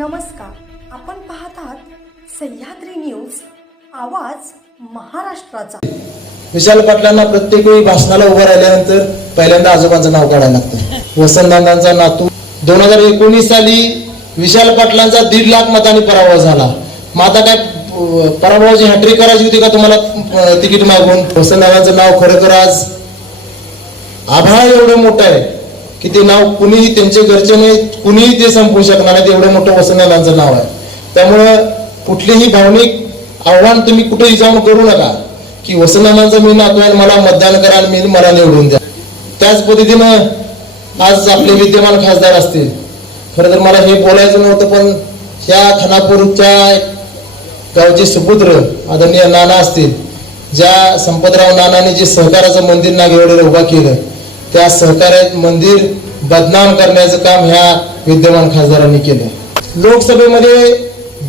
नमस्कार. आपण पाहत आहात सह्याद्री न्यूज आवाज महाराष्ट्राचा. विशाल पाटलांना प्रत्येक वेळी भाषणाला उभं राहिल्यानंतर पहिल्यांदा आजोबांचं नाव काढायला लागतं वसंतदादांचा नातू. दोन हजार एकोणीस साली विशाल पाटलांचा दीड लाख मतांनी पराभव झाला. मग आता काय पराभवाची हॅट्रिक करायची होती का तुम्हाला तिकीट मागून? वसंतदादांचं नाव खरोखर आज आभाळ एवढं मोठं आहे. की ते नाव कुणीही त्यांचे घरचे नाही कुणीही ते संपवू शकणार नाही एवढं मोठं वसंतदादांचं नाव आहे. त्यामुळं कुठलेही भावनिक आव्हान तुम्ही कुठेही जाऊन करू नका. की वसंतदादांचं मी नातू आहे मला मतदान करा आणि मी मला निवडून द्या. त्याच पद्धतीनं आज आपले विद्यमान खासदार असतील. खरं तर मला हे बोलायचं नव्हतं पण ह्या खानापूरच्या गावचे सुपुत्र आदरणीय नाना असतील ज्या संपतराव नानाने जे सहकाराचं मंदिर नागेवाडीला उभा केलं त्या सहकार्यात मंदिर बदनाम करण्याचं काम ह्या विद्यमान खासदारांनी केलं लोकसभेमध्ये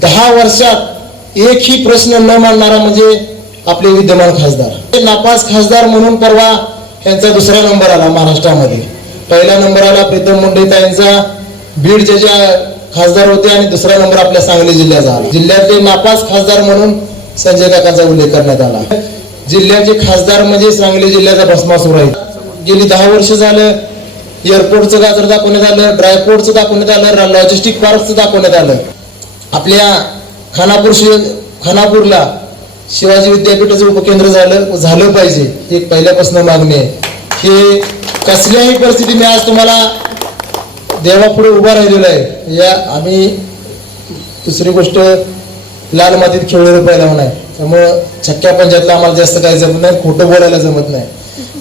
दहा वर्षात एकही प्रश्न न मांडणारा म्हणजे आपले विद्यमान खासदार. ते नापास खासदार म्हणून परवा यांचा दुसरा नंबर आला महाराष्ट्रामध्ये. पहिला नंबर आला प्रीतम मुंडे यांचा. बीडच्या ज्या खासदार होते आणि दुसरा नंबर आपल्या सांगली जिल्ह्याचा आला. जिल्ह्यातले नापास खासदार म्हणून संजय काकांचा उल्लेख करण्यात आला. जिल्ह्याचे खासदार म्हणजे सांगली जिल्ह्याचा भस्मासुर आहे गेली दहा वर्ष झालं एअरपोर्टचं गाजर दाखवण्यात आलं ड्रायपोर्टचं दाखवण्यात आलं लॉजिस्टिक पार्कचं दाखवण्यात आलं. आपल्या खानापूर शि खानापूरला शिवाजी विद्यापीठाचं उपकेंद्र झालं झालं पाहिजे. ही एक पहिल्यापासून मागणी आहे. हे कसल्याही परिस्थिती मी आज तुम्हाला देवापुढे उभा राहिलेलो आहे. या आम्ही दुसरी गोष्ट लाल मातीत खेळलेलं पहिला नाही. त्यामुळं छक्क्या पंचायतला आम्हाला जास्त काही जमत नाही खोटं बोलायला जमत नाही.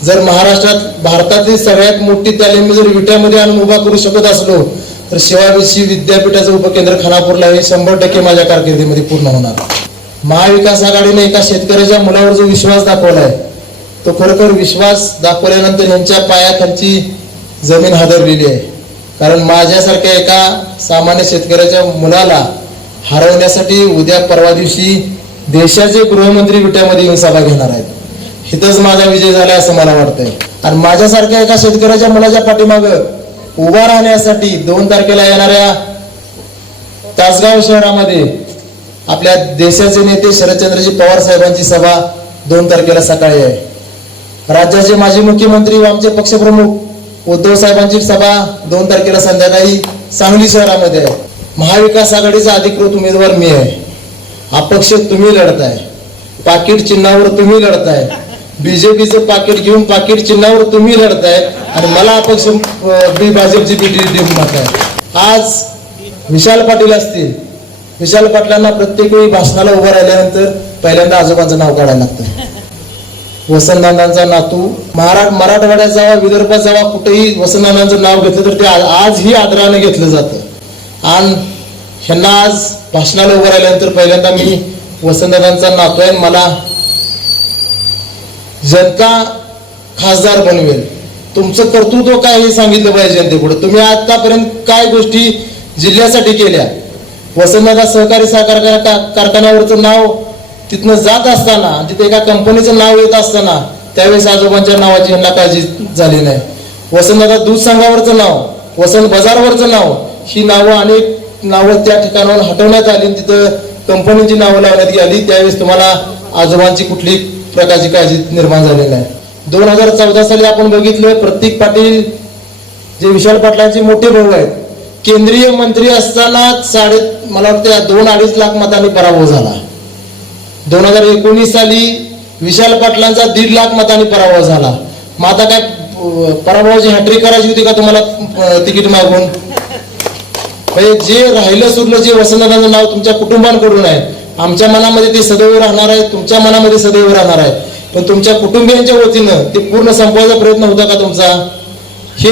जर महाराष्ट्रात भारतातील सगळ्यात मोठी तालीम जर विट्यामध्ये आणून उभा करू शकत असलो तर सेवाविषयी विद्यापीठाचं उपकेंद्र खानापूरला हे शंभर टक्के माझ्या कारकिर्दीमध्ये पूर्ण होणार. महाविकास आघाडीने एका शेतकऱ्याच्या मुलावर जो विश्वास दाखवलाय तो खरोखर विश्वास दाखवल्यानंतर यांच्या पायाखालची जमीन हादरलेली आहे. कारण माझ्यासारख्या एका सामान्य शेतकऱ्याच्या मुलाला हरवण्यासाठी उद्या परवा दिवशी देशाचे गृहमंत्री विट्यामध्ये येऊन सभा घेणार आहेत. इथंच माझा विजय झाला असं मला वाटतंय. आणि माझ्यासारख्या एका शेतकऱ्याच्या मुलाच्या पाठीमाग उभा राहण्यासाठी दोन तारखेला येणाऱ्या तासगाव शहरामध्ये आपल्या देशाचे नेते शरदचंद्रजी पवार साहेबांची सभा दोन तारखेला सकाळी आहे. राज्याचे माजी मुख्यमंत्री व आमचे पक्षप्रमुख उद्धव साहेबांची सभा दोन तारखेला संध्याकाळी सांगली शहरामध्ये आहे. महाविकास आघाडीचा अधिकृत उमेदवार मी आहे. अपक्ष तुम्ही लढताय. पाकिट चिन्हावर तुम्ही लढताय. बीजेपीचं पाकिट घेऊन पाकिट चिन्हावर तुम्ही लढताय आणि मला अपक्ष अं, बी भाजपची पीटी आहे आज विशाल पाटील असतील. विशाल पाटलांना प्रत्येक वेळी भाषणाला उभं राहिल्यानंतर पहिल्यांदा आजोबांचं नाव काढायला लागतं वसंतदादांचा नातू महारा मराठवाड्यात जावा विदर्भात जावा कुठेही वसंतदादांचं नाव घेतलं तर ते आजही आदराने घेतलं जातं. आणि ह्यांना आज भाषणाला उभं राहिल्यानंतर पहिल्यांदा मी वसंतदादांचा नातू आहे मला जनता खासदार बनवेल. तुमचं कर्तृत्व काय हे सांगितलं पाहिजे जनतेपुढे? तुम्ही आतापर्यंत काय गोष्टी जिल्ह्यासाठी केल्या? वसंतदादा सहकारी सहकार कारखान्यावरचं नाव तिथनं जात असताना तिथे एका कंपनीचं नाव येत असताना त्यावेळेस आजोबांच्या नावाची यांना काळजी झाली नाही. वसंतदादा दूध संघावरचं नाव वसंत बाजारवरचं नाव ही नावं अनेक नावं त्या ठिकाणावर हटवण्यात आली आणि तिथं कंपनीची नावं लावण्यात आली. त्यावेळेस तुम्हाला आजोबांची कुठली प्रकारची काळजी निर्माण झालेली आहे. दोन हजार चौदा साली आपण बघितलं प्रतीक पाटील जे विशाल पाटलांचे मोठे भाऊ आहेत केंद्रीय मंत्री असताना साडे मला वाटतं दोन अडीच लाख मतांनी पराभव झाला. दोन हजार एकोणीस साली विशाल पाटलांचा दीड लाख मतांनी पराभव झाला. मग आता काय पराभवाची हॅट्रिक करायची होती का तुम्हाला तिकीट मागून? म्हणजे जे राहिलं सुरलं जे वसंतदादांचं नाव तुमच्या कुटुंबांकडून आहे आमच्या मनामध्ये ते सदैव राहणार आहे तुमच्या मनामध्ये सदैव राहणार आहे. पण तुमच्या कुटुंबियांच्या वतीनं ते पूर्ण संपवायचा प्रयत्न होता का तुमचा? हे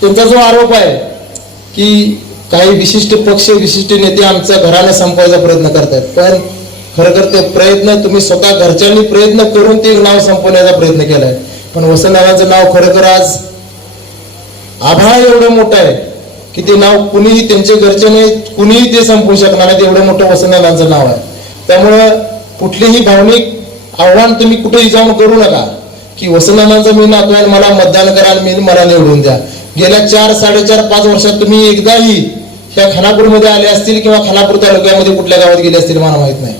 त्यांचा जो आरोप आहे की काही विशिष्ट पक्ष विशिष्ट नेते आमच्या घराने संपवायचा प्रयत्न करतात पण खरं तर ते प्रयत्न तुम्ही स्वतः घरच्यांनी प्रयत्न करून ते नाव संपवण्याचा प्रयत्न केलाय. पण वसंतरावांचं नाव खरोखर आज आभाळ एवढं मोठं आहे. की ते नाव कुणीही त्यांचे घरचे नाही कुणीही ते संपवू शकणार नाही एवढं मोठं वसंतदादांचं नाव आहे. त्यामुळं कुठलेही भावनिक आव्हान तुम्ही कुठेही जाऊन करू नका. की वसंतदादांचं मी नातू आहे आणि मला मतदान करा आणि मी मला निवडून द्या. गेल्या चार साडेचार पाच वर्षात तुम्ही एकदाही ह्या खानापूरमध्ये आले असतील किंवा खानापूर तालुक्यामध्ये कुठल्या गावात गेले असतील मला माहीत नाही.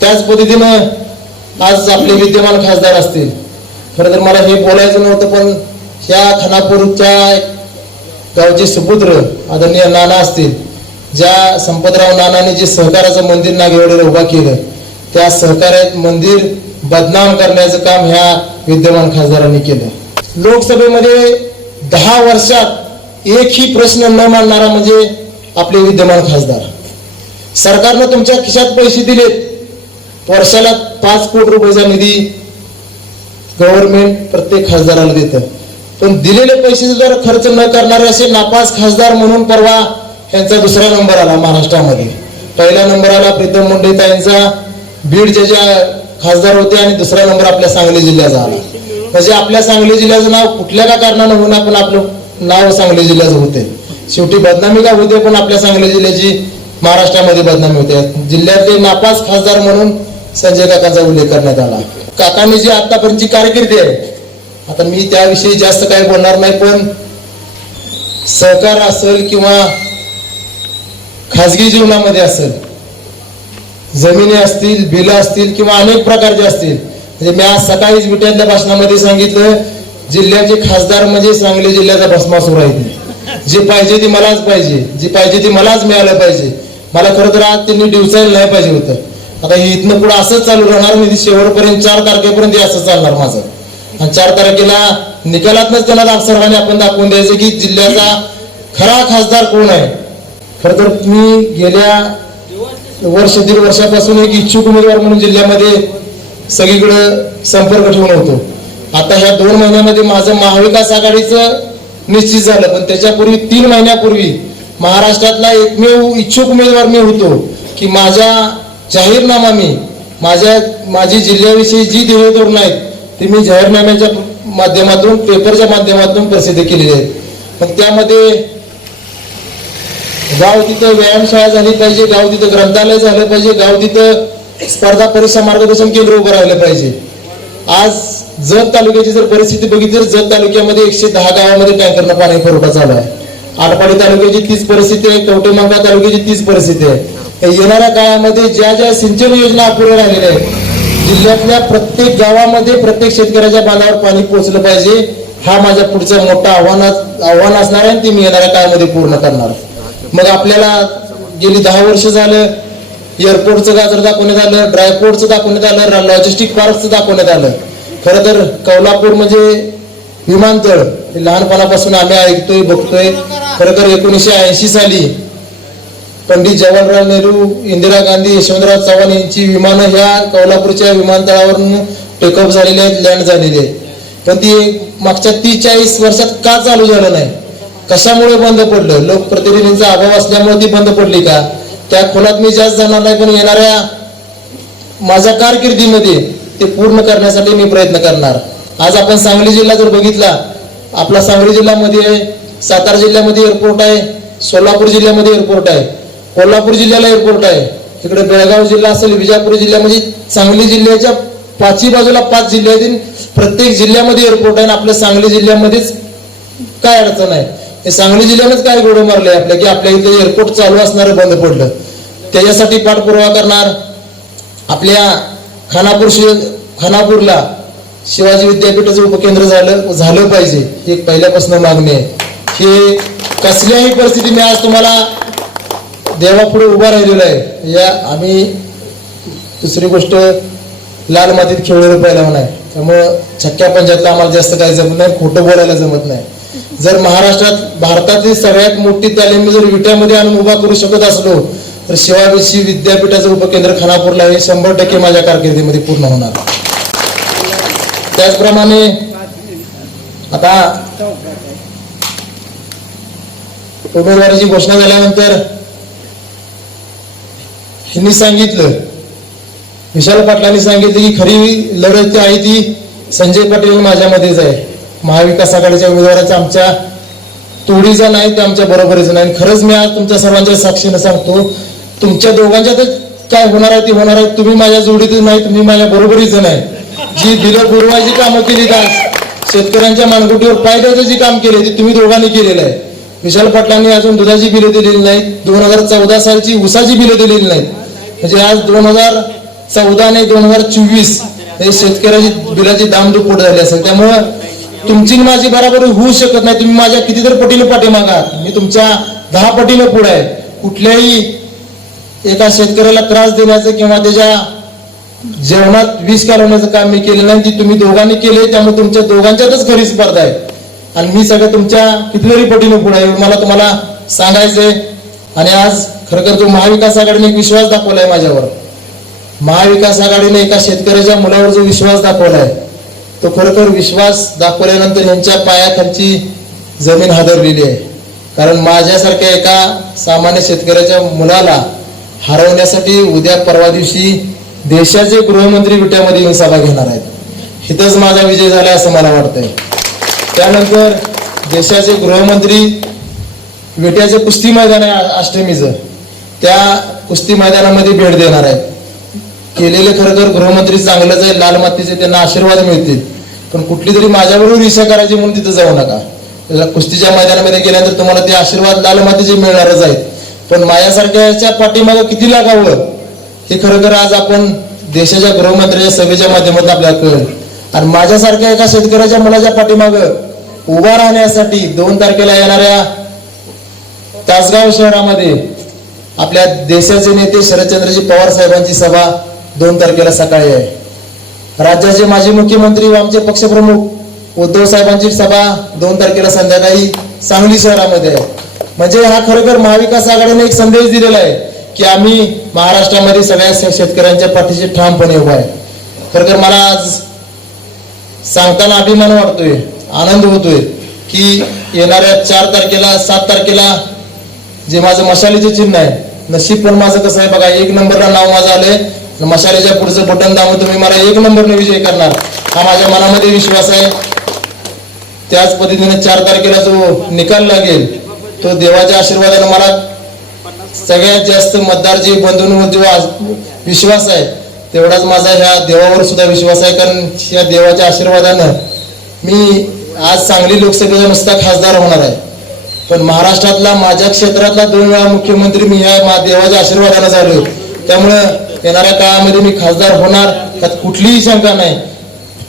त्याच पद्धतीनं आज आपले विद्यमान खासदार असतील. खरं तर मला हे बोलायचं नव्हतं पण ह्या खानापूरच्या गावचे सुपुत्र आदरणीय नाना असतील ज्या संपतराव नानाने जे सहकाराचं मंदिर नागेवाडीला उभा केलं त्या सहकार्यात मंदिर बदनाम करण्याचं काम ह्या विद्यमान खासदारांनी केलं. लोकसभेमध्ये दहा वर्षात एकही प्रश्न न मांडणारा म्हणजे आपले विद्यमान खासदार. सरकारनं तुमच्या खिशात पैसे दिलेत. वर्षाला पाच कोटी रुपयाचा निधी गव्हर्नमेंट प्रत्येक खासदाराला देतं. पण दिलेले पैसे जर खर्च न करणारे असे नापास खासदार म्हणून परवा यांचा दुसरा नंबर आला महाराष्ट्रामध्ये. पहिला नंबर आला प्रीतम मुंडे यांचा बीडच्या ज्या खासदार होते आणि दुसरा नंबर आपल्या सांगली जिल्ह्याचा आला. म्हणजे आपल्या सांगली जिल्ह्याचं नाव कुठल्या का कारणानं होऊन आपण आपलं नाव सांगली जिल्ह्याचं होते. शेवटी बदनामी का होते पण आपल्या सांगली जिल्ह्याची महाराष्ट्रामध्ये बदनामी होते. जिल्ह्यातले नापास खासदार म्हणून संजय काकांचा उल्लेख करण्यात आला. काकांनी जी आतापर्यंतची कारकिर्दी आहे आता मी त्याविषयी जास्त काही बोलणार नाही पण सहकार असेल किंवा खाजगी जीवनामध्ये असेल जमिनी असतील बिलं असतील किंवा अनेक प्रकारचे असतील म्हणजे मी आज सकाळीच विट्यातल्या भाषणामध्ये सांगितलं जिल्ह्याचे खासदार म्हणजे सांगली जिल्ह्याचा भस्मासूर आहे जे पाहिजे ती मलाच पाहिजे जी पाहिजे ती मलाच मिळालं पाहिजे. मला खरं तर आज त्यांनी डिवचायला नाही पाहिजे होतं. आता हे इथनं पुढे असंच चालू राहणार मी शेवटपर्यंत चार तारखेपर्यंत असं चालणार माझं. आणि चार तारखेला निकालातनच त्याला दाख- सर्वांनी आपण दाखवून द्यायचं की जिल्ह्याचा खरा खासदार कोण आहे? खरं तर मी गेल्या वर्ष दीड वर्षापासून एक इच्छुक उमेदवार म्हणून जिल्ह्यामध्ये सगळीकडं संपर्क ठेवून होतो. आता ह्या दोन महिन्यामध्ये माझं महाविकास आघाडीचं निश्चित झालं पण त्याच्यापूर्वी तीन महिन्यापूर्वी महाराष्ट्रातला एकमेव इच्छुक उमेदवार मी होतो की माझ्या जाहीरनामा मी माझ्या माझी जिल्ह्याविषयी जी ध्येय धोरणं आहेत ती मी जाहीरनाम्याच्या माध्यमातून पेपरच्या माध्यमातून प्रसिद्ध केलेली आहे. मग त्यामध्ये गाव तिथं व्यायामशाळा झाली पाहिजे गाव तिथं ग्रंथालय झालं पाहिजे गाव तिथं स्पर्धा परीक्षा मार्गदर्शन केंद्र उभं राहिलं पाहिजे. आज जत तालुक्याची जर परिस्थिती बघितली तर जत तालुक्यामध्ये एकशे दहा गावामध्ये टँकरला पाणी पुरवठा चालू आहे. आटपाडी तालुक्याची तीच परिस्थिती आहे कवटेमंगा तालुक्याची तीच परिस्थिती आहे. येणाऱ्या काळामध्ये ज्या ज्या सिंचन योजना अपुऱ्या राहिलेल्या आहेत जिल्ह्यातल्या प्रत्येक गावामध्ये प्रत्येक शेतकऱ्याच्या बांधावर पाणी पोहोचलं पाहिजे हा माझ्या पुढचा मोठा आव्हान आव्हान असणार आहे आणि ते मी येणाऱ्या काळामध्ये पूर्ण करणार. मग आपल्याला गेली दहा वर्ष झालं एअरपोर्टचं गाजर दाखवण्यात आलं ड्रायपोर्टचं दाखवण्यात आलं लॉजिस्टिक पार्कचं दाखवण्यात आलं. खरं तर कोल्हापूर म्हणजे विमानतळ लहानपणापासून आम्ही ऐकतोय बघतोय. खरं तर एकोणीसशे ऐंशी साली पंडित जवाहरलाल नेहरू इंदिरा गांधी यशवंतराव चव्हाण यांची विमानं ह्या कौलापूरच्या विमानतळावरून टेकअप झालेली आहेत लँड झालेली आहेत. पण ती मागच्या तीस चाळीस वर्षात का चालू झालं नाही? कशामुळे बंद पडलं? लोकप्रतिनिधींचा अभाव असल्यामुळे ती बंद पडली का? त्या खोलात मी जास्त जाणार नाही पण येणाऱ्या माझ्या कारकिर्दीमध्ये ते पूर्ण करण्यासाठी मी प्रयत्न करणार. आज आपण सांगली जिल्हा जर बघितला आपला सांगली जिल्ह्यामध्ये सातारा जिल्ह्यामध्ये एअरपोर्ट आहे सोलापूर जिल्ह्यामध्ये एअरपोर्ट आहे. कोल्हापूर जिल्ह्याला एअरपोर्ट आहे. इकडे बेळगाव जिल्हा असेल विजापूर जिल्ह्यामध्ये म्हणजे सांगली जिल्ह्याच्या पाचही बाजूला पाच जिल्ह्यातील प्रत्येक जिल्ह्यामध्ये एअरपोर्ट आहे आणि आपल्या सांगली जिल्ह्यामध्येच काय अडचण आहे? हे सांगली जिल्ह्यानेच काय गोडं मारलंय आपल्या की आपल्या इथे एअरपोर्ट चालू असणारं बंद पडलं. त्याच्यासाठी पाठपुरावा करणार आपल्या खानापूर शिव खानापूरला शिवाजी विद्यापीठाचं उपकेंद्र झालं झालं पाहिजे. हे एक पहिल्यापासून मागणी आहे. हे कसल्याही परिस्थिती मी आज तुम्हाला देवापुढे उभा राहिलेलो आहे. या आम्ही दुसरी गोष्ट लाल मातीत खेळलेलं पहिला नाही त्यामुळं छक्क्या पंचायतला आम्हाला जास्त काही जमत नाही खोटं बोलायला जमत नाही. जर महाराष्ट्रात भारतातील सगळ्यात मोठी तालीम जर विट्यामध्ये आणून उभा करू शकत असलो तर शिवाविषयी विद्यापीठाचं उपकेंद्र खानापूरला हे शंभर टक्के माझ्या कारकिर्दीमध्ये पूर्ण होणार. त्याचप्रमाणे आता उमेदवाराची घोषणा झाल्यानंतर ह्यांनी सांगितलं. विशाल पाटलांनी सांगितलं की खरी लढत आहे ती संजय पाटील माझ्यामध्येच आहे. महाविकास आघाडीच्या उमेदवाराच्या आमच्या तोडीचा नाही ते आमच्या बरोबरीचं नाही. आणि खरंच मी आज तुमच्या सर्वांच्या साक्षीनं सांगतो तुमच्या दोघांच्यातच काय होणार आहे ते होणार आहे. तुम्ही माझ्या जोडीतच नाही तुम्ही माझ्या बरोबरीच नाही. जी बिलं पुरवायची कामं केली का शेतकऱ्यांच्या मानगुटीवर पाय द्यायचं जे काम केले ते तुम्ही दोघांनी केलेलं आहे. विशाल पाटलांनी अजून दुधाची बिलं दिलेली नाहीत. दोन हजार चौदा सालची उसाची बिलं दिलेली नाहीत. म्हणजे आज दोन हजार चौदा आणि दोन हजार चोवीस हे शेतकऱ्याची बिलाची दाम झाली असेल. त्यामुळं तुमची माझी बराबरी होऊ शकत नाही. तुम्ही माझ्या कितीतरी पटीने पाठीमागा. मी तुमच्या दहा पटीने पुढे आहे. कुठल्याही एका शेतकऱ्याला त्रास देण्याचं किंवा त्याच्या जेवणात विष घालवण्याचं काम मी केलं नाही. ती तुम्ही दोघांनी केले त्यामुळे तुमच्या दोघांच्यातच खरी स्पर्धा आहे. आणि मी सगळं तुमच्या कितीतरी पटीने पुढे आहे. मला तुम्हाला सांगायचंय आणि आज खरंतर तो जो महाविकास आघाडीने एक विश्वास दाखवलाय माझ्यावर. महाविकास आघाडीने एका शेतकऱ्याच्या मुलावर जो विश्वास दाखवलाय तो खरोखर विश्वास दाखवल्यानंतर यांच्या पायाखालची जमीन हादरलेली आहे. कारण माझ्यासारख्या एका सामान्य शेतकऱ्याच्या मुलाला हरवण्यासाठी उद्या परवा दिवशी देशाचे गृहमंत्री विट्यामध्ये येऊन सभा घेणार आहेत. इथंच माझा विजय झाला असं मला वाटतंय. त्यानंतर देशाचे गृहमंत्री विट्याचे कुस्ती मैदान आहे अष्टमीचं त्या कुस्ती मैदानामध्ये भेट देणार आहेत. केलेले खरं तर गृहमंत्री चांगलंच आहे लाल मातीचे त्यांना आशीर्वाद मिळतील. पण कुठली तरी माझ्याबरोबर ईशा करायची म्हणून तिथं जाऊ नका. कुस्तीच्या मैदानामध्ये गेल्यानंतर तुम्हाला ते आशीर्वाद लाल मातीचे मिळणारच आहेत. पण माझ्यासारख्याच्या पाठीमागं किती लागावं हे खरं तर आज आपण देशाच्या गृहमंत्र्याच्या सभेच्या माध्यमातून आपल्याला कळेल. आणि माझ्यासारख्या एका शेतकऱ्याच्या मुलाच्या पाठीमागं उभा राहण्यासाठी दोन तारखेला येणाऱ्या तासगाव शहरामध्ये आपल्या देशाचे नेते शरदचंद्रजी पवार साहेबांची सभा दोन तारखेला सकाळी आहे. राज्याचे माजी मुख्यमंत्री व आमचे पक्षप्रमुख उद्धव साहेबांची सभा दोन तारखेला संध्याकाळी सांगली शहरामध्ये आहे. म्हणजे हा खरोखर महाविकास आघाडीने एक संदेश दिलेला आहे की आम्ही महाराष्ट्रामध्ये सगळ्या शेतकऱ्यांच्या पाठीशी ठामपणे उभा आहे. खरोखर मला आज सांगताना अभिमान वाटतोय आनंद होतोय की येणाऱ्या चार तारखेला सात तारखेला जे माझं मशालीचे चिन्ह आहे नशीब पण माझं कसं आहे बघा एक नंबरला नाव माझं आलंय. मशालीच्या पुढचं बटन दाबून तुम्ही मला एक नंबरने विजय करणार. हा माझ्या मनामध्ये विश्वास आहे. त्याच पद्धतीने चार तारखेला जो निकाल लागेल तो देवाच्या आशीर्वादाने मला सगळ्यात जास्त मतदार जे बंधूंवर जो विश्वास आहे. तेवढाच माझा ह्या देवावर सुद्धा विश्वास आहे. कारण या देवाच्या आशीर्वादानं मी आज सांगली लोकसभेचा नुसता खासदार होणार आहे. पण महाराष्ट्रातला माझ्या क्षेत्रातला दोन वेळा मुख्यमंत्री मी ह्या मा- देवाच्या आशीर्वादानं झालो त्यामुळं येणाऱ्या काळामध्ये मी खासदार होणार त्यात कुठलीही शंका नाही.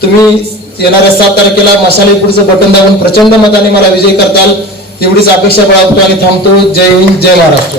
तुम्ही येणाऱ्या सात तारखेला मसाले पुढचं बटन दाबून प्रचंड मताने मला विजय करताल. एवढीच अपेक्षा बाळगतो आणि थांबतो. जय हिंद जय महाराष्ट्र.